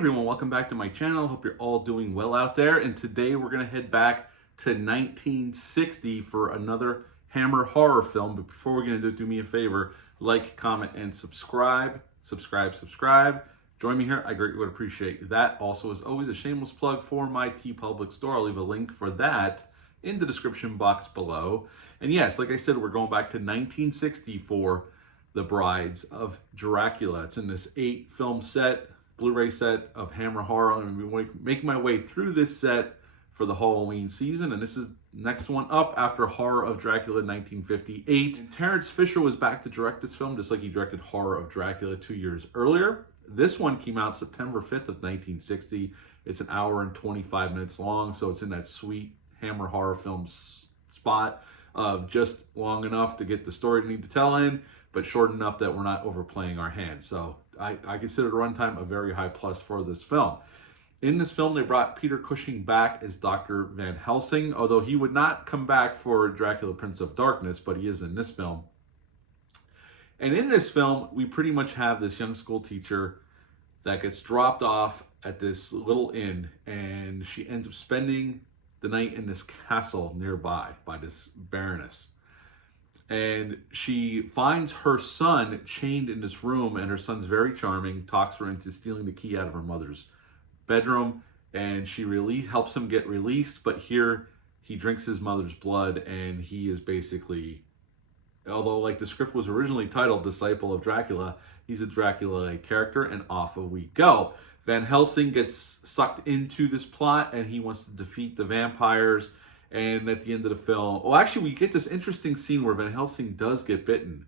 everyone, welcome back to my channel. Hope you're all doing well out there. And today we're going to head back to 1960 for another Hammer horror film. But before we're going to do me a favor, like, comment, and subscribe. Subscribe. Join me here. I greatly would appreciate that. Also, as always, a shameless plug for my TeePublic store. I'll leave a link for that in the description box below. And yes, like I said, we're going back to 1960 for The Brides of Dracula. It's in this 8-film set, Blu-ray set of Hammer horror. I'm going to be making my way through this set for the Halloween season, and this is next one up after Horror of Dracula 1958. And Terence Fisher was back to direct this film, just like he directed Horror of Dracula 2 years earlier. This one came out September 5th of 1960. It's an hour and 25 minutes long, so it's in that sweet Hammer horror film spot of just long enough to get the story we need to tell in, but short enough that we're not overplaying our hand. So I consider the runtime a very high plus for this film. In this film, they brought Peter Cushing back as Dr. Van Helsing, although he would not come back for Dracula, Prince of Darkness, but he is in this film. And in this film, we pretty much have this young school teacher that gets dropped off at this little inn, and she ends up spending the night in this castle nearby by this baroness. And she finds her son chained in this room, and her son's very charming, talks her into stealing the key out of her mother's bedroom, and she helps him get released. But here he drinks his mother's blood, and he is basically, although like the script was originally titled Disciple of Dracula, he's a Dracula-like character, and off we go. Van Helsing gets sucked into this plot, and he wants to defeat the vampires. And at the end of the film, well, actually, we get this interesting scene where Van Helsing does get bitten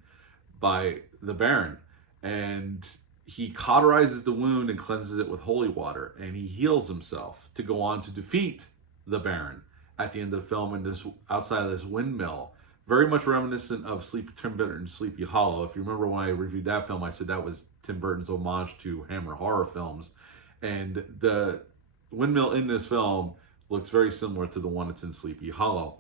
by the Baron, and he cauterizes the wound and cleanses it with holy water, and he heals himself to go on to defeat the Baron at the end of the film in this outside of this windmill. Very much reminiscent of Tim Burton's Sleepy Hollow. If you remember when I reviewed that film, I said that was Tim Burton's homage to Hammer horror films, and the windmill in this film looks very similar to the one that's in Sleepy Hollow.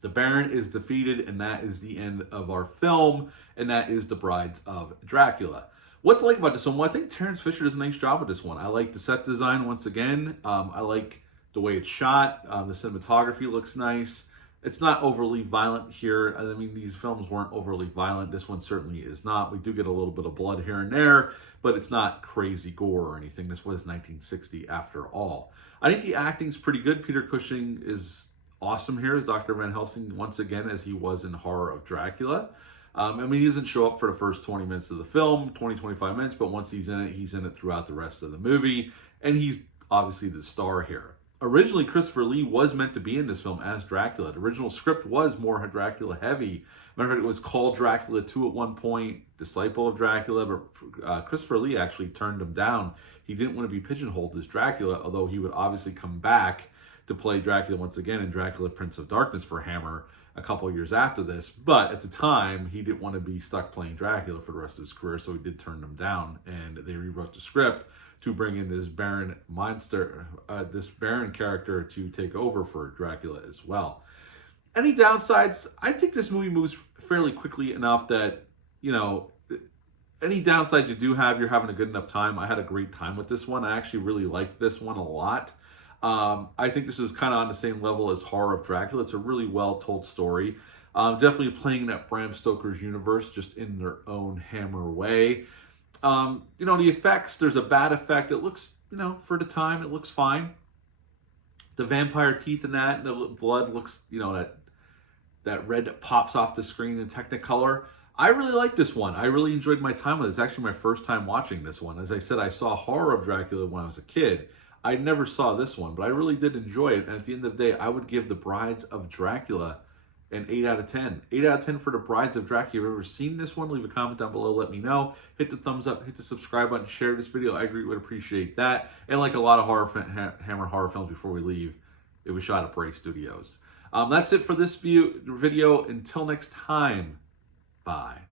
The Baron is defeated, and that is the end of our film, and that is The Brides of Dracula. What to like about this one? Well, I think Terence Fisher does a nice job with this one. I like the set design once again. I like the way it's shot. The cinematography looks nice. It's not overly violent here. I mean, these films weren't overly violent. This one certainly is not. We do get a little bit of blood here and there, but it's not crazy gore or anything. This was 1960 after all. I think the acting's pretty good. Peter Cushing is awesome here as Dr. Van Helsing, once again, as he was in Horror of Dracula. I mean, he doesn't show up for the first 20 minutes of the film, 25 minutes, but once he's in it throughout the rest of the movie, and he's obviously the star here. Originally, Christopher Lee was meant to be in this film as Dracula. The original script was more Dracula heavy. Remember, it was called Dracula 2 at one point, Disciple of Dracula, but Christopher Lee actually turned him down. He didn't want to be pigeonholed as Dracula, although he would obviously come back to play Dracula once again in Dracula, Prince of Darkness for Hammer a couple of years after this. But at the time, he didn't want to be stuck playing Dracula for the rest of his career, so he did turn them down, and they rewrote the script to bring in this Baron monster, this Baron character to take over for Dracula as well. Any downsides? I think this movie moves fairly quickly enough that, you know, any downsides you do have, you're having a good enough time. I had a great time with this one. I actually really liked this one a lot. I think this is kind of on the same level as Horror of Dracula. It's a really well-told story. Definitely playing that Bram Stoker's universe just in their own Hammer way. You know, the effects, there's a bad effect. It looks, you know, for the time, it looks fine. The vampire teeth in that, and the blood looks, you know, that red that pops off the screen in Technicolor. I really like this one. I really enjoyed my time with it. It's actually my first time watching this one. As I said, I saw Horror of Dracula when I was a kid. I never saw this one, but I really did enjoy it. And at the end of the day, I would give The Brides of Dracula an 8 out of 10. 8 out of 10 for The Brides of Dracula. If you've ever seen this one, leave a comment down below. Let me know. Hit the thumbs up. Hit the subscribe button. Share this video. I greatly would appreciate that. And like a lot of Hammer horror films before we leave, it was shot at Bray Studios. That's it for this video. Until next time, bye.